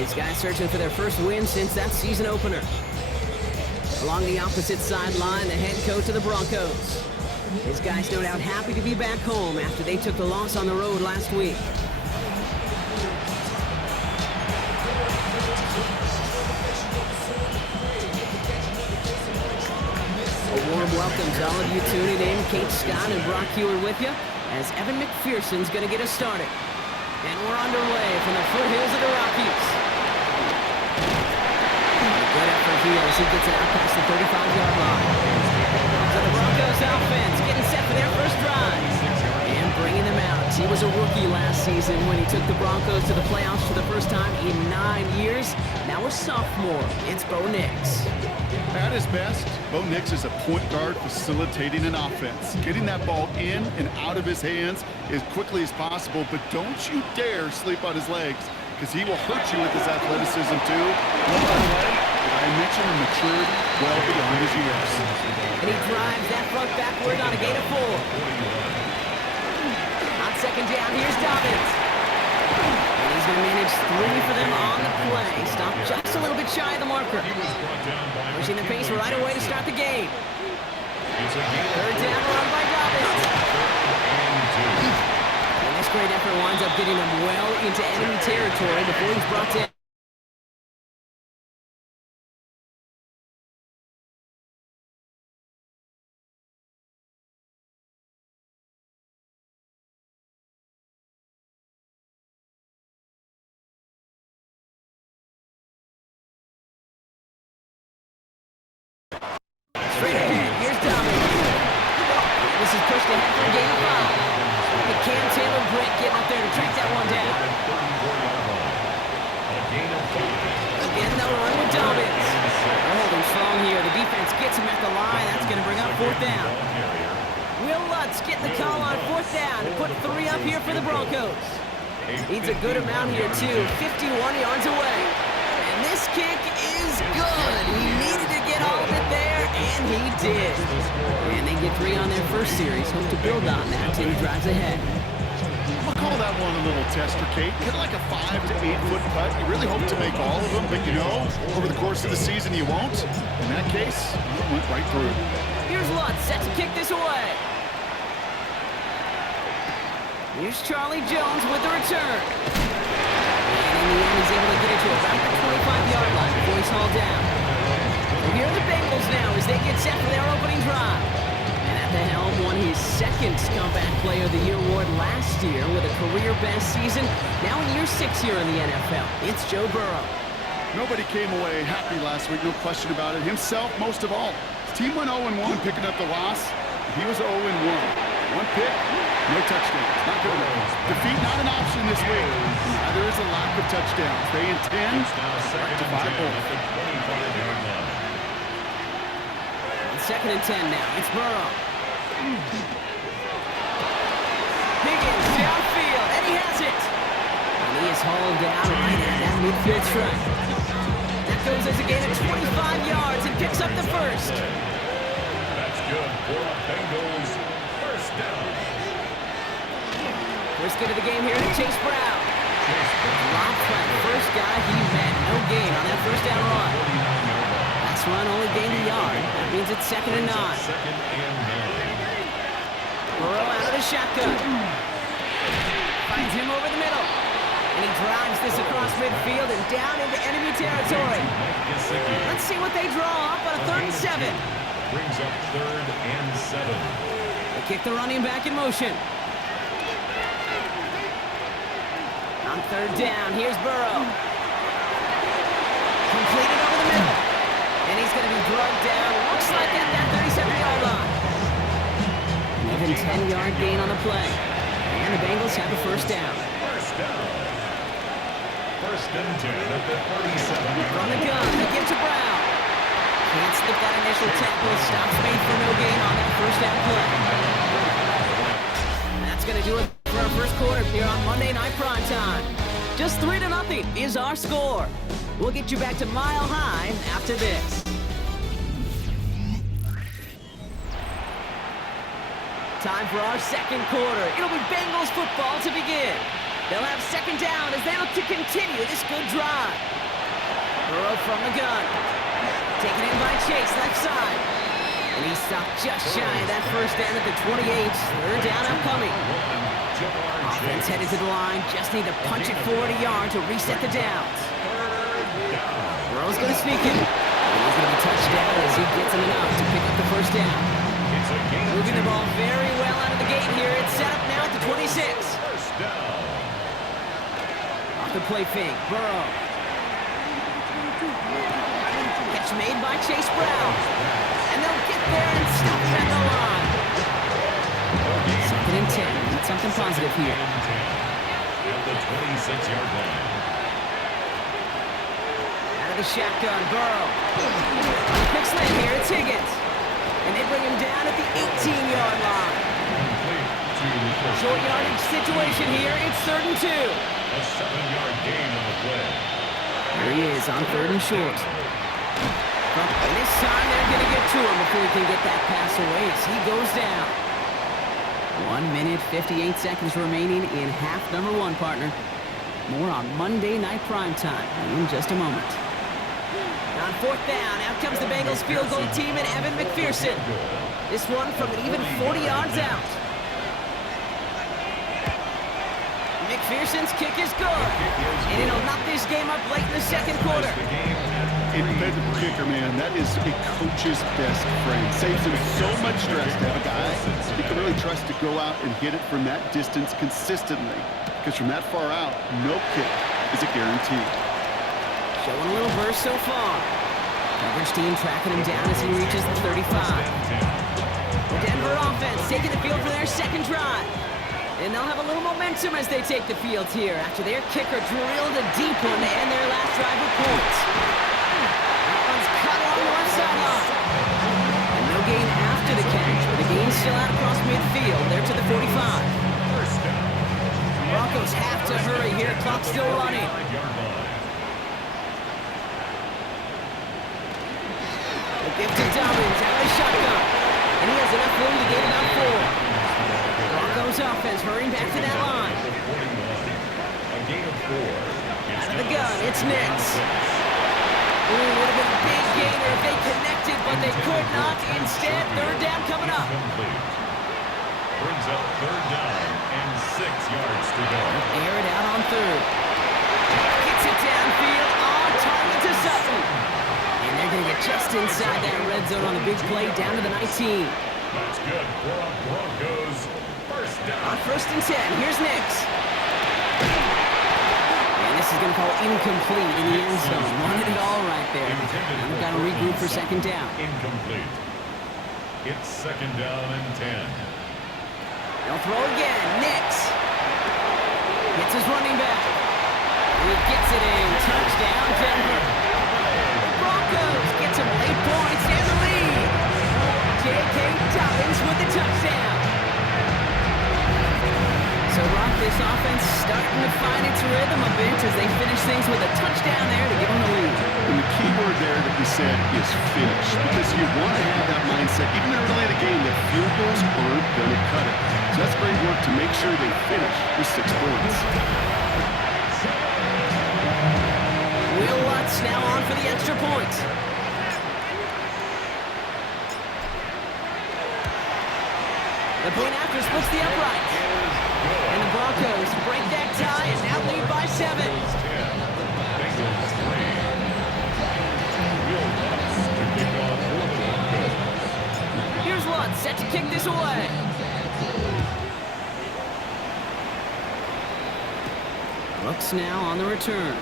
These guys searching for their first win since that season opener. Along the opposite sideline, the head coach of the Broncos. His guys no doubt happy to be back home after they took the loss on the road last week. A warm welcome to all of you tuning in. Kate Scott and Brock Hewitt with you as Evan McPherson's going to get us started. And we're underway from the foothills of the Rockies. Good effort here as he gets it out past the 35-yard line. So the Broncos offense getting set for their first drive. And bringing them out. He was a rookie last season when he took the Broncos to the playoffs for the first time in 9 years. Now a sophomore. It's Bo Nix. At his best, Bo Nix is a point guard facilitating an offense. Getting that ball in and out of his hands as quickly as possible, but don't you dare sleep on his legs, because he will hurt you with his athleticism too. By the way, I mentioned the maturity well beyond his years. And he drives that front backward on a gain of 4. On second down, here's Dobbins. And he's going to manage 3 for them on the play. Stop just a little bit shy of the marker. Pushing the pace right away to start the game. Third down, run by Dobbins. And this great effort winds up getting him well into enemy territory before he's brought down. Straight ahead, here's Dobbins. This is pushed ahead for a gain of 5. The Cam Taylor break getting up there to track that one down. Again, they'll run with Dobbins. They're holding strong here. The defense gets him at the line. That's going to bring up 4th down. Will Lutz getting the call on 4th down to put 3 up here for the Broncos. Needs a good amount here, too. 51 yards away. And this kick is good. He needed to get all of it there, and he did. And they get 3 on their first series. Hope to build on that till he drives ahead. I'll call that one a little tester, Kate. Kind of like a 5 to 8 foot putt. You really hope to make all of them, but you know, over the course of the season, you won't. In that case, it went right through. Here's Lutz set to kick this away. Here's Charlie Jones with the return. And in the end, he's able to get it to about the 25-yard line before he's hauled down. And here are the Bengals now as they get set for their opening drive. And at the helm, won his 2nd Comeback Player of the Year award last year with a career-best season. Now in year 6 here in the NFL, it's Joe Burrow. Nobody came away happy last week, no question about it. Himself, most of all. His team went 0-1 picking up the loss. He was 0-1. 1 pick, no touchdowns. Not good enough. Defeat not an option this week. Neither is a lack of touchdowns. They intend to rectify both. 2nd and 10 now. It's Burrow. Higgins downfield, and he has it. And he is hauled down right at that midfield strike. That goes as a gain of 25 yards and picks up the first. That's good for Bengals. First down. First get of the game here to Chase Brown. Dropped by the first guy he met. No gain on that first down run. Last run only gained a yard. That means it's 2nd and 9. Burrow out of the shotgun. Finds him over the middle. And he drives this across midfield and down into enemy territory. Let's see what they draw up on a 3rd and 7. Brings up 3rd and 7. They kick the running back in motion. On 3rd down, here's Burrow. Completed over the middle. And he's going to be drugged down. Looks like at that 37-yard line. Even 10-yard gain on the play. And the Bengals have a first down. First down. 1st and 10 at the 37. From the gun, they give to Brown. Can't slip that initial tackle. Stops made for no gain on that first down play. That's going to do it for our first quarter here on Monday Night Primetime. Just 3-0 is our score. We'll get you back to Mile High after this. Time for our second quarter. It'll be Bengals football to begin. They'll have second down as they look to continue this good drive. Burrow from the gun. Taken in by Chase, left side. And he stopped just shy of that first down at the 28. Third down upcoming. Offense headed to the line. Just need to punch it forward a yard to reset the downs. Burrow's going to sneak it. And he's going to be touched down as he gets him enough to pick up the first down. Moving the ball very well out of the gate here. It's set up now at the 26. Off the play fake. Burrow. Catch made by Chase Brown. And they'll get there and stop him at the line. Second and 10. Need something positive here. At the 26-yard line. Out of the shotgun, Burrow. Quick slant here, it's Higgins. And they bring him down at the 18-yard line. Short yardage situation here, it's 3rd and 2. A 7-yard gain on the play. Here he is on 3rd and short. And this time they're going to get to him before he can get that pass away as he goes down. 1 minute, 58 seconds remaining in half number 1, partner. More on Monday Night Primetime in just a moment. On 4th down, out comes the Bengals field goal team and Evan McPherson. This one from an even 40 yards out. McPherson's kick is good. And it'll knock this game up late in the second quarter. A dependable kicker, man. That is a coach's best friend. Saves him so much stress to have a guy he can really trust to go out and hit it from that distance consistently. Because from that far out, no kick is a guarantee. Showing a little burst so far. Coverage team tracking him down as he reaches the 35. The Denver offense taking the field for their second drive. And they'll have a little momentum as they take the field here after their kicker drilled a deep one to end their last drive with points. That one's cut along the left sideline. And no gain after the catch, but the gain's still out across midfield. They're to the 45. Broncos have to hurry here. Clock still running. The gift to Dobbins out of the shotgun. And he has enough room to get it up 4. Broncos offense hurrying back to that line. Out of the gun, it's Nix. Ooh, would have been a big gainer if they connected, but they could not. Instead, 3rd down coming up. Brings up 3rd down and 6 yards to go. Air it out on 3rd. Gets it downfield on target to Sutton. And they're going to get just inside that red zone on the big play down to the 19. That's good for our Broncos. First down. On 1st and 10, here's Nix. And this is going to fall incomplete in the end zone. Wanted it all right there. Now we've got to regroup for 2nd down. Incomplete. It's 2nd down and 10. They'll throw again. Nix. Hits his running back. And he gets it in. Touchdown, Denver. The Broncos get some late points and the lead. J.K. Dobbins with the touchdown. So, Rock, this offense starting to find its rhythm a bit as they finish things with a touchdown there to give them the lead. And the key word there that we said is finish. Because you want to have that mindset, even early in the game, that field goals aren't going to cut it. So that's great work to make sure they finish with 6 points. Will Lutz now on for the extra point. The point after splits the upright. And the Broncos break that tie and now lead by 7. Here's Lutz set to kick this away. Looks now on the return.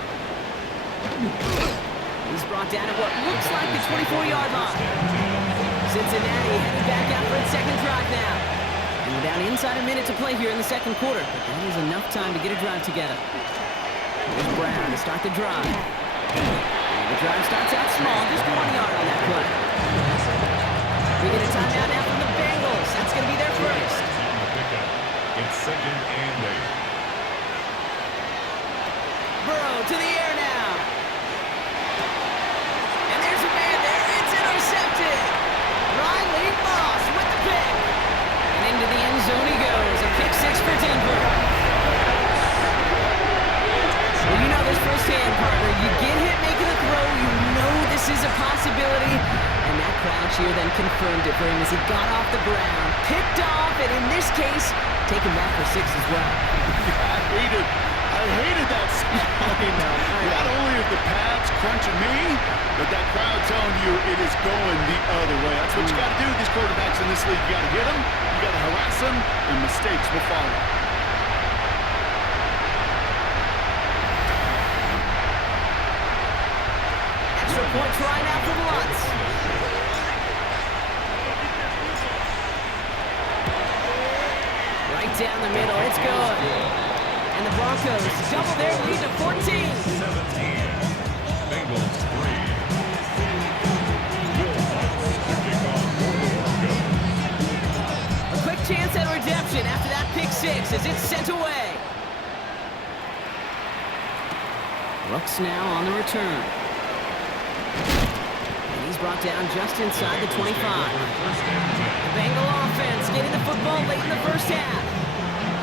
He's brought down at what looks like the 24-yard line. Cincinnati headed back out for its second drive now. And we're down inside a minute to play here in the second quarter, but that is enough time to get a drive together. Here's Brown to start the drive. And the drive starts out small, just 1 yard on that play. We get a timeout now from the Bengals. That's going to be their first. It's 2nd and 8. Burrow to the air now. And there's a man there. It's intercepted. Riley Moss with the pick. And into the end zone he goes. A pick 6 for Denver. here then confirmed it for him as he got off the ground, picked off, and in this case, taken back for 6 as well. I hated that sound. Not only is the pads crunching me, but that crowd telling you it is going the other way. That's what you got to do with these quarterbacks in this league. You got to hit them, you got to harass them, and mistakes will follow. Extra point try now for Lutz. Right down the middle, it's good. And the Broncos double their lead to 14. 17. Bengals 3. A quick chance at redemption after that pick 6 as it's sent away. Brooks now on the return. And he's brought down just inside the 25. The Bengal offense getting the football late in the first half.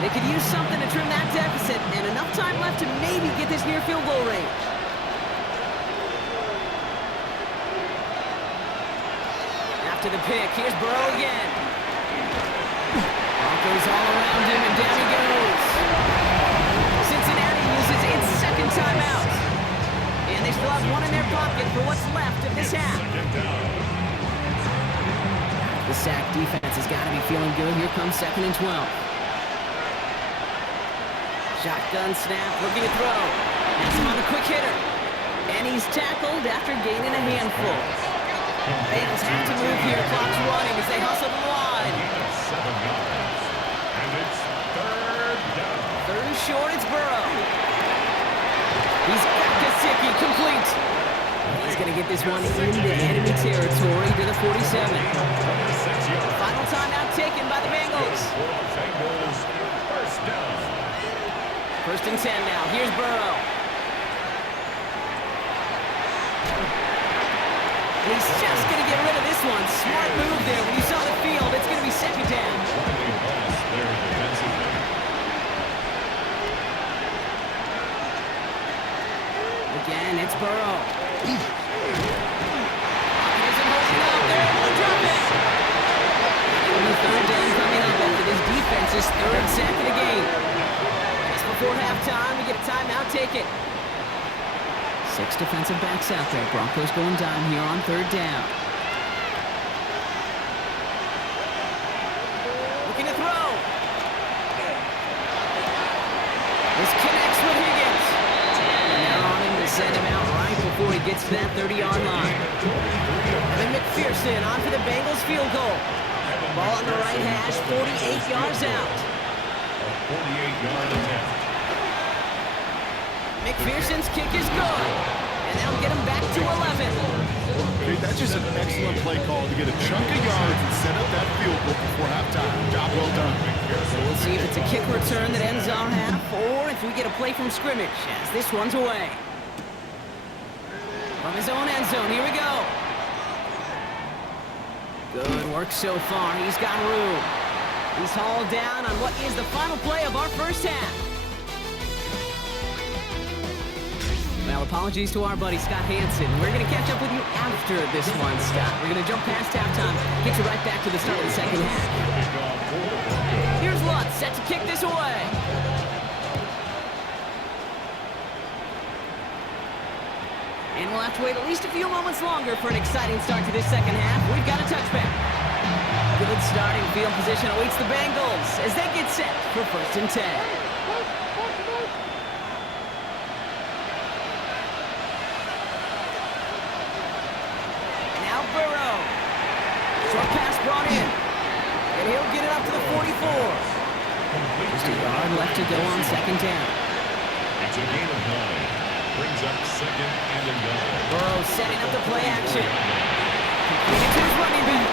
They could use something to trim that deficit, and enough time left to maybe get this near field goal range. After the pick, here's Burrow again. Broncos all around him, and down he goes. Cincinnati uses its second timeout. And they still have one in their pocket for what's left of this half. The sack defense has got to be feeling good. Here comes 2nd and 12. Shotgun snap, looking to throw. That's him on a quick hitter. And he's tackled after gaining a handful. Bengals have to move here. Clock's running as they hustle the line. 7 yards. And it's 3rd down. 3rd and short, it's Burrow. He's got Gesicki complete. He's going to get this one into enemy territory to the 47. Final timeout taken by the Bengals. Bengals, 1st down. 1st and 10 now. Here's Burrow. And he's just going to get rid of this one. Smart move there. When you saw the field, it's going to be 2nd down. Again, it's Burrow. Here's him holding up. They're able to drop it. And the 3rd down coming up after this defense's 3rd sack of the game. Before halftime, we get a timeout, take it. 6 defensive backs out there. Broncos going down here on 3rd down. Looking to throw. This connects with Higgins. And they're on him to send him out right before he gets to that 30-yard line. And then McPherson on for the Bengals field goal. Ball on the right hash, 48 yards out. 48-yard attempt. McPherson's kick is good, and that'll get him back to 11. Dude, that's just an excellent play call to get a chunk of yards and set up that field goal before halftime. Job well done. So we'll see if it's a kick return that ends our half, or if we get a play from scrimmage as this one's away. From his own end zone, here we go. Good work so far. He's got room. He's hauled down on what is the final play of our first half. Well, apologies to our buddy Scott Hansen. We're going to catch up with you after this one, Scott. We're going to jump past halftime, get you right back to the start of the second half. Here's Lutz, set to kick this away. And we'll have to wait at least a few moments longer for an exciting start to this second half. We've got a touchback. Good starting field position awaits the Bengals as they get set for 1st and 10. Now Burrow. Short pass brought in. And he'll get it up to the 44. Just a yard left to go on 2nd down. It's a gain of 9. Brings up 2nd and a goal. Burrow setting up the play action. Completed to his running back.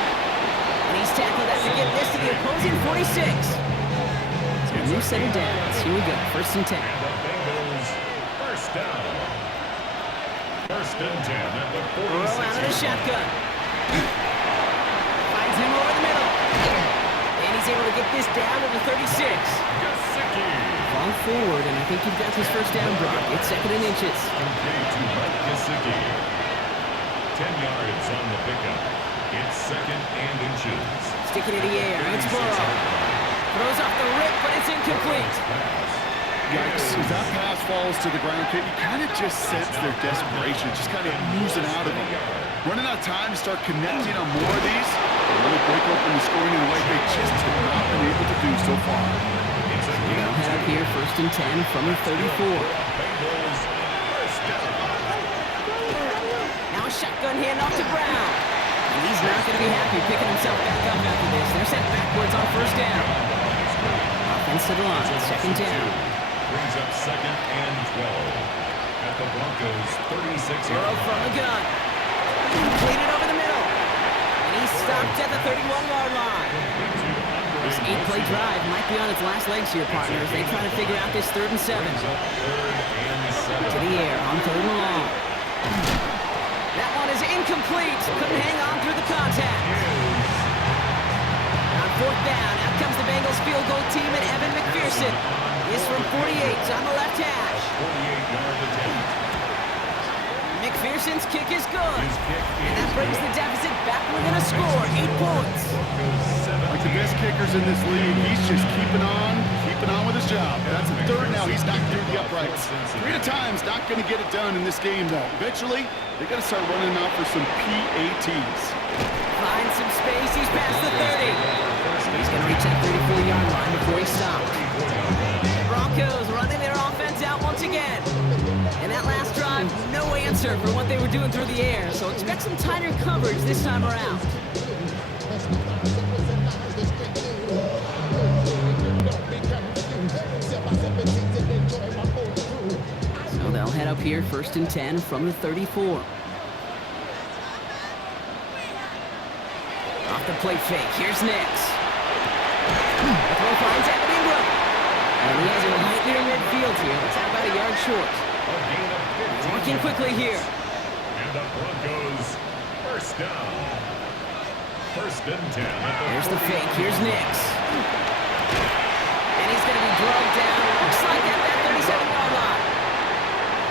And he's tackled after getting this to the opposing 46. So a new set of downs. Here we go. 1st and 10. And the Bengals, 1st down. 1st and 10 at the 46. Burrow out of the shotgun. Finds him over the middle. And he's able to get this down to the 36. Gesicki. Ball forward, and I think you've got this 1st down, Brock. It's 2nd and inches. Complete to Mike Gesicki. 10 yards on the pickup. It's 2nd and inches. Sticking in the air. It's Burrow. Throws off the rip, but it's incomplete. Yikes. As that pass falls to the ground, Kate, you kind of just sense their desperation, just kind of oozing out of them. Running out of time to start connecting on more of these. They really break open the scoring in a way they just have not been able to do so far. They'll head up here, 1st and 10 from the 34. Now a shotgun handoff to Brown. And he's not going to be happy picking himself back up after this. They're sent backwards on 1st down. Offense to the line, 2nd down. Brings up 2nd and 12 at the Broncos 36. Burrow from the gun. Completed over the middle. And he's stopped at the 31-yard line. This 8-play drive might be on its last legs here, partners. They try to figure out this 3rd and 7. To the air on 3rd and long. That one is incomplete. Couldn't hang on through the contact. On 4th down, out comes the Bengals field goal team and Evan McPherson. Is from 48 on the left hash. 48-yard attempt. McPherson's kick is good. And that brings the deficit back within a score, 8 points. Like the best kickers in this league, he's just keeping on with his job. That's a 3rd now. He's knocking through the uprights. 3 at a time's not going to get it done in this game, though. Eventually, they got to start running him out for some PATs. Finds some space. He's past the 30. He's going to reach that 34-yard line before he stops. The Broncos running their offense out once again. And that last drive, no answer for what they were doing through the air. So expect some tighter coverage this time around. So they'll head up here, 1st and 10 from the 34. Off the plate fake, here's Nix. The throw finds Evan Ingram. And he has it right near midfield here. It's about a yard short. Working quickly here. And the Broncos 1st down. 1st and 10. There's the fake. Here's Nix. And he's going to be drugged down. Looks like at that 37-yard line.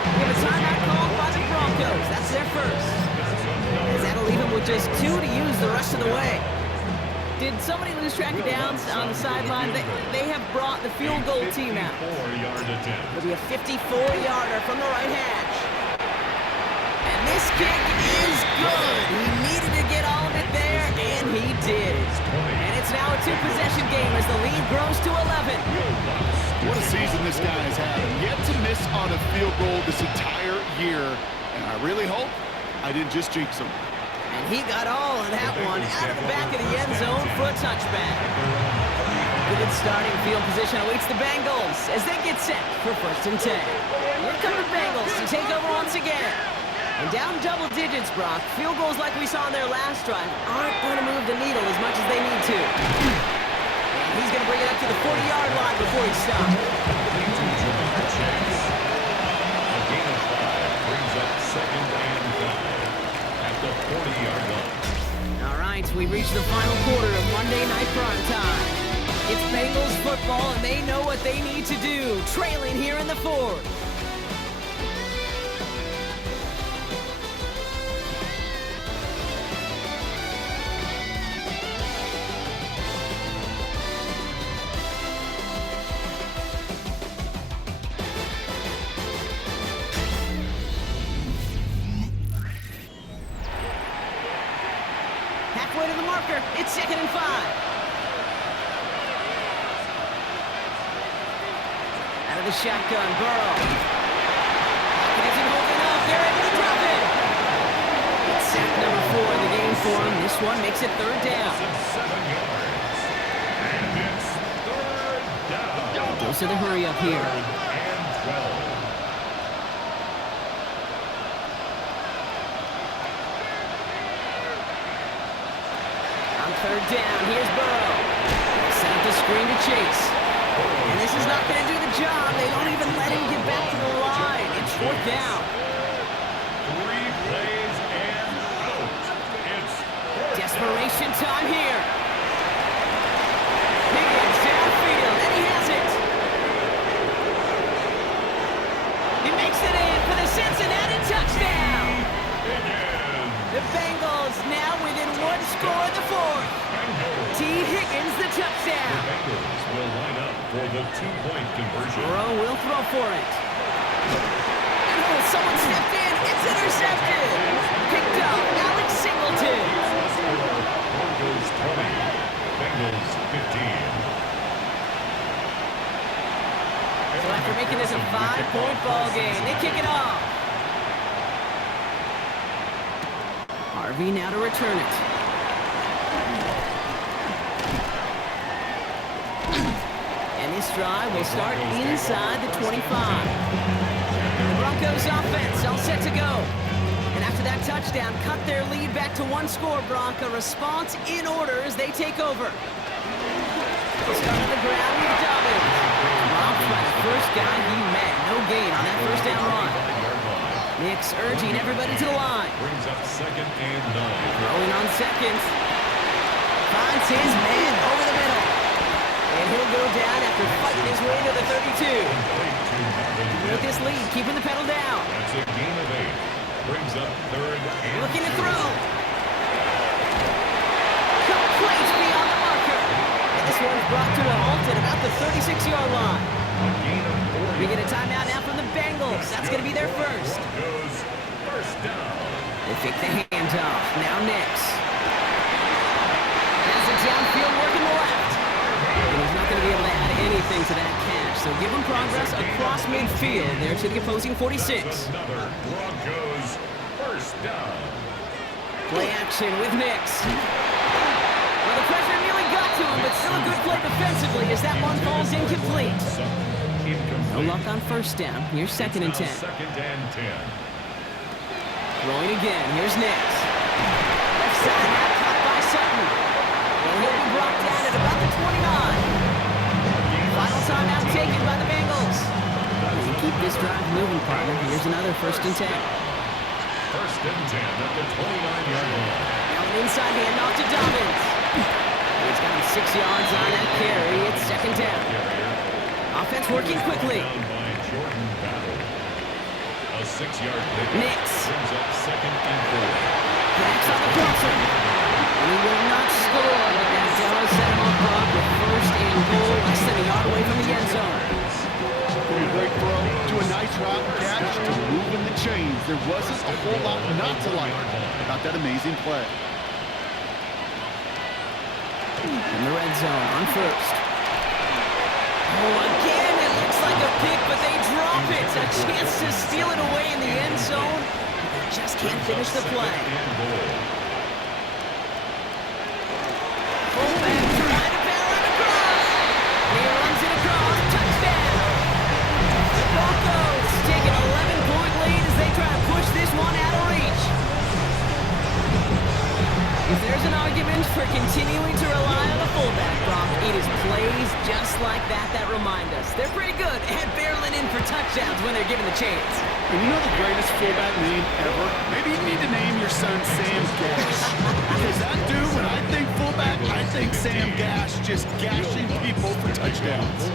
We have a timeout called by the Broncos. That's their first. As that'll leave him with just 2 to use the rest of the way. Did somebody lose track of downs on the sideline? They have brought the field goal team out. 54-yard attempt. It'll be a 54-yarder from the right hash. And this kick is good. He needed to get all of it there, and he did. And it's now a 2-possession game as the lead grows to 11. What a season this guy has had. Yet to miss on a field goal this entire year. And I really hope I didn't just jinx him. And he got all of that one out of the back of the end zone for a touchback. Good starting field position awaits the Bengals as they get set for 1st and 10. Here come the Bengals to take over once again. And down double digits, Brock. Field goals like we saw in their last drive aren't going to move the needle as much as they need to. And he's going to bring it up to the 40-yard line before he stops. A gain of 5 brings up 2nd and 5 at the 40-yard line. All right, we've reached the final quarter of Monday Night Prime Time. It's Bengals football, and they know what they need to do, trailing here in the 4th. Halfway to the marker, it's 2nd and 5. Out of the shotgun, Burrow. Pocket isn't holding up. They're able to drop it. It's sack number 4 in the game for him. This one makes it 3rd down. 7 yards. And it's 3rd down. Goes to the hurry up here. And 12. On 3rd down, here's Burrow. Set up the screen to Chase. And this is not going to do the job. They don't even let him get back to the line. It's 4th down. 3 plays and out. It's Desperation time here. Higgins downfield, and he has it. He makes it in for the Cincinnati touchdown. The Bengals now within 1 would score the fourth. T. Higgins, the touchdown. The Bengals will line up for the two-point conversion. Burrow will throw for it. Oh, someone stepped in. It's intercepted. Picked up. Alex Singleton. Broncos 20, Bengals 15. So after making this a 5-point ball game, they kick it off. Harvey now to return it. And this drive will start inside the 25. The Broncos offense all set to go. And after that touchdown, cut their lead back to one score, Bronco. Response in order as they take over. They'll start on the ground with Dobbins. Robbed by the first guy he met. No gain on that first down run. Nix urging everybody to the line. Brings up 2nd and 9. Throwing on seconds. Finds his man over the middle. And he'll go down after fighting his way to the 32. With this lead, keeping the pedal down. That's a gain of 8. Brings up 3rd and Looking to throw. Complete beyond the marker. And this one's brought to a halt at about the 36-yard line. a gain of 4. We get a timeout now from the Bengals. That's going to be their first. Goes first down. They fake the handoff. Now Nix. Has it downfield working the left. And he's not going to be able to add anything to that catch. So give him progress across midfield there to the opposing 46. Another Broncos first down. Play action with Nix. Well, the pressure nearly got to him, but still a good play defensively as that one falls incomplete. No luck on first down. Here's 2nd and 10. 2nd and 10. Throwing again. Here's Nix. Left side now caught by Sutton. And he'll be brought down at about the 29. Final timeout taken by the Bengals. And keep this drive moving, partner. Here's another 1st and 10. 1st and 10 at the 29-yard line. Now an inside handoff to Dobbins. He's got him 6 yards on that carry. It's 2nd down. Offense working quickly. Down by Jordan Battle. A 6-yard pick. Nix. Brings up 2nd and 4. Backs on the crosser. He will not score, but that does set him up Brock with 1st and goal, less than a yard away from the end zone. From a great throw to a nice route catch to moving the chains. There wasn't a whole lot not to like about that amazing play. In the red zone on 1st. Oh, again, it looks like a pick, but they drop it. A chance to steal it away in the end zone. They just can't finish the play. Fullback trying to barrel it across. And he runs it across. Touchdown. The Broncos take an 11-point lead as they try to push this one out of reach. If there's an argument for continuing to rely on the fullback, Brock, it is plays just like that remind us. They're pretty good at barreling in for touchdowns when they're given the chance. And you know the greatest fullback name ever? Maybe you need to name your son Sam Gash. Because that dude, when I think fullback, I think Sam Gash just gashing people for touchdowns.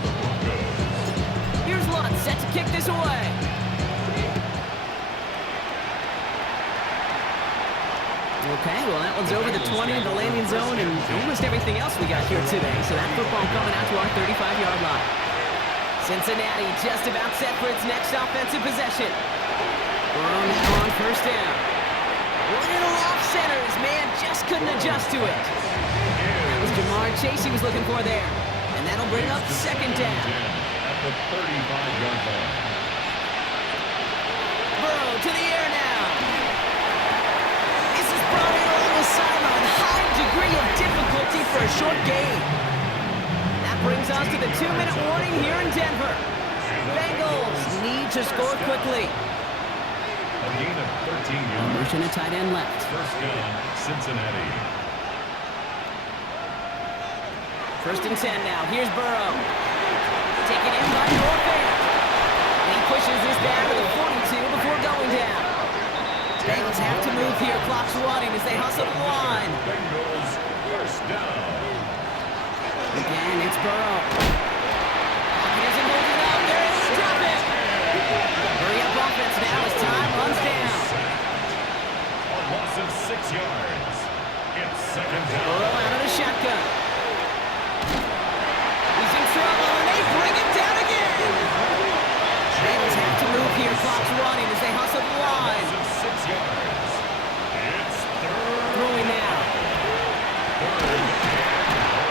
Here's Lutz set to kick this away. Okay, well that one's over the 20 in the landing zone and almost everything else we got here today. So that football coming out to our 35-yard line. Cincinnati just about set for its next offensive possession. Burrow now on 1st down. Little off center, his man just couldn't adjust to it. That was Jamar Chase he was looking for there. And that'll bring up 2nd down. At the 35-yard line. Burrow to the air now. This is brought in along the sideline. High degree of difficulty for a short gain. That brings us to the 2-minute warning here in Denver. Bengals need to score quickly. A gain of 13 yards. Motion a tight end left. First down, Cincinnati. 1st and 10 now. Here's Burrow. Taken in by Norfolk. And he pushes this down to the 42 before going down. Bengals have to move here. Clock's running as they hustle the line. Bengals first down. Again, it's Burrow. He doesn't hold it up. There it is. Drop it. Hurry up offense now as time runs down. A loss of 6 yards. It's second down. Burrow out of the shotgun. He's in trouble, and they bring him down again. Bengals have to move here. Clock's running as they hustle the line. 6 yards. It's third. Throwing now.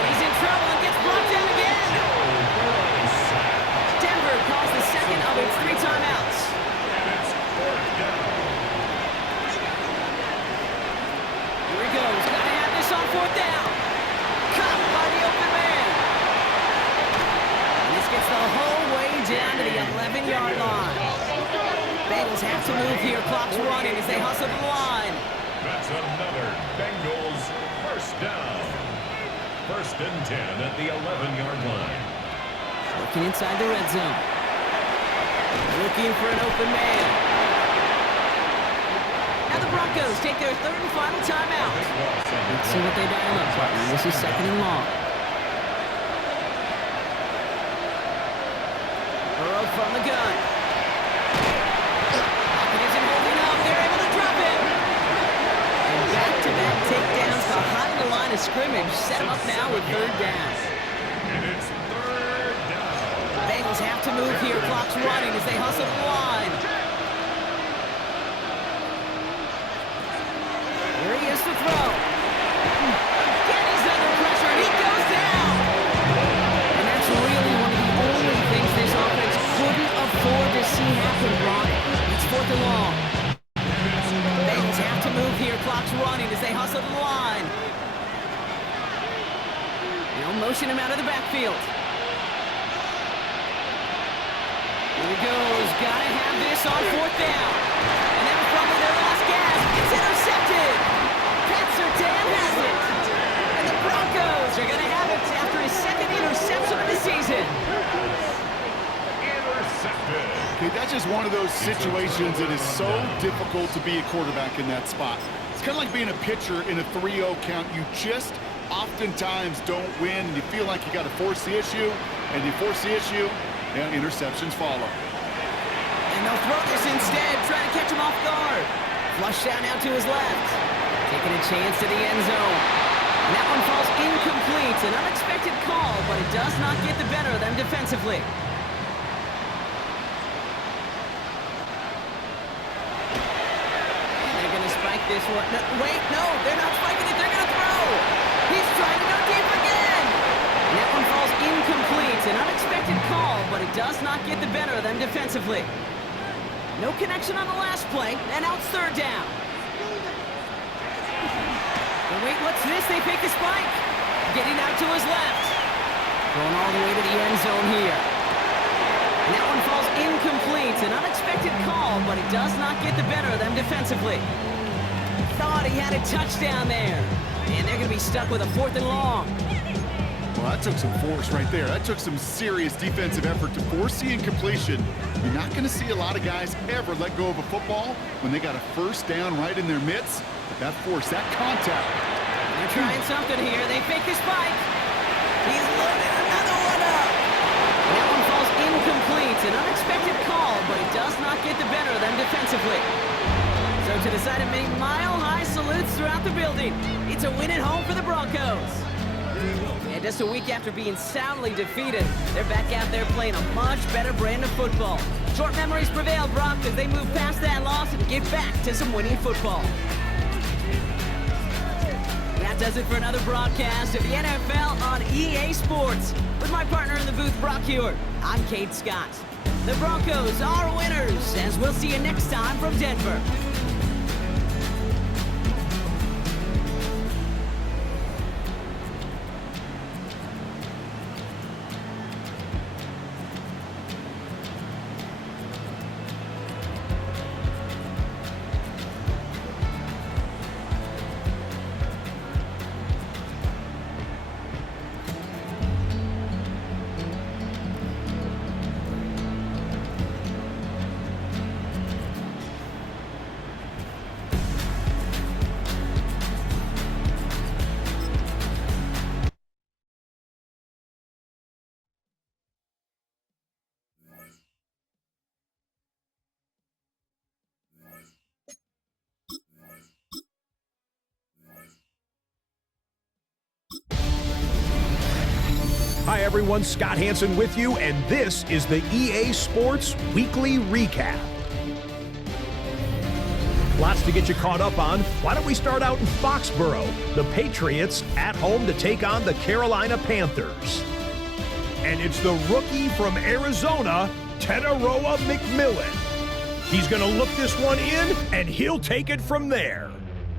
He's in trouble and gets brought down again. Denver calls the second of its 3 timeouts. And it's fourth down. Here he goes. Gotta have this on 4th down. Caught by the open man. And this gets the whole way down to the 11-yard line. Bengals have to move here. Clock's running as they hustle the line. That's another Bengals first down. First and 10 at the 11-yard line. Looking inside the red zone. Looking for an open man. Now the Broncos take their 3rd and final timeout. Let's see what they dial up. This is 2nd and long. Burrow from the gun. Pocket isn't holding up. They're able to drop him. And back-to-back takedowns behind the line of scrimmage. Set him up now with 3rd down. And it's third down. Bengals have to move here. Clock's running as they hustle the line. Here he is to throw. Again, he's under pressure, and he goes down. And that's really one of the only things this offense couldn't afford to see happen, Brock. It's 4th and long. Bengals have to move here. Clock's running as they hustle the line. They'll motion him out of the backfield. Here he goes. Gotta have this on 4th down. And that was probably their last gasp. It's intercepted. Pat Surtain has it. And the Broncos are going to have it after his 2nd interception of the season. Intercepted. Okay, that's just one of those situations that is so difficult to be a quarterback in that spot. It's kind of like being a pitcher in a 3-0 count. You just oftentimes don't win, and you feel like you got to force the issue, and you force the issue, and interceptions follow. And they'll throw this instead, trying to catch him off guard. Flush down now to his left. Taking a chance to the end zone. And that one falls incomplete. An unexpected call, but it does not get the better of them defensively. And they're going to spike this one. No, wait, no, they're not spiking it. They're going to throw. He's trying to go deep again. And that one falls incomplete. An unexpected call, but it does not get the better of them defensively. No connection on the last play, and now it's 3rd down. And wait, what's this? They fake a spike. Getting out to his left. Going all the way to the end zone here. And that one falls incomplete. An unexpected call, but it does not get the better of them defensively. Thought he had a touchdown there. And they're going to be stuck with a 4th and long. Well, that took some force right there. That took some serious defensive effort to force the incompletion. You're not going to see a lot of guys ever let go of a football when they got a 1st down right in their midst. But that force, that contact. They're trying something here. They fake a spike. He's loaded another one up. That one falls incomplete. An unexpected call, but it does not get the better of them defensively. So to the side of many mile-high salutes throughout the building, it's a win at home for the Broncos. And just a week after being soundly defeated, they're back out there playing a much better brand of football. Short memories prevail, Brock, as they move past that loss and get back to some winning football. That does it for another broadcast of the NFL on EA Sports. With my partner in the booth, Brock Hewitt, I'm Kate Scott. The Broncos are winners, as we'll see you next time from Denver. everyone. Scott Hansen with you, and this is the EA Sports Weekly Recap. Lots to get you caught up on. Why don't we start out in Foxborough? The Patriots at home to take on the Carolina Panthers. And it's the rookie from Arizona, Teteroa McMillan. He's going to look this one in, and he'll take it from there.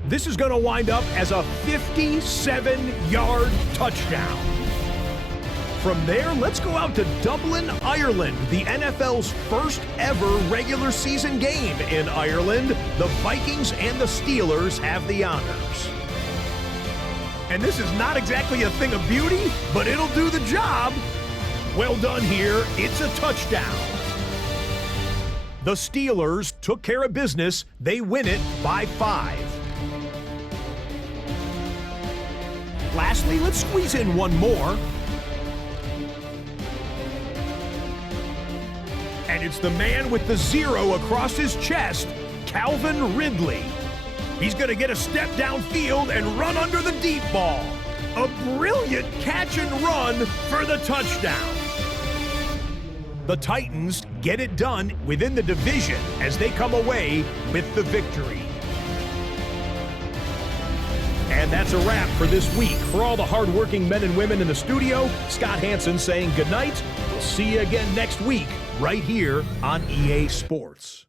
This is going to wind up as a 57-yard touchdown. From there, let's go out to Dublin, Ireland, the NFL's first ever regular season game in Ireland. The Vikings and the Steelers have the honors. And this is not exactly a thing of beauty, but it'll do the job. Well done here. It's a touchdown. The Steelers took care of business. They win it by 5. Lastly, let's squeeze in one more. And it's the man with the 0 across his chest, Calvin Ridley. He's going to get a step downfield and run under the deep ball. A brilliant catch and run for the touchdown. The Titans get it done within the division as they come away with the victory. And that's a wrap for this week. For all the hardworking men and women in the studio, Scott Hansen saying goodnight. We'll see you again next week right here on EA Sports.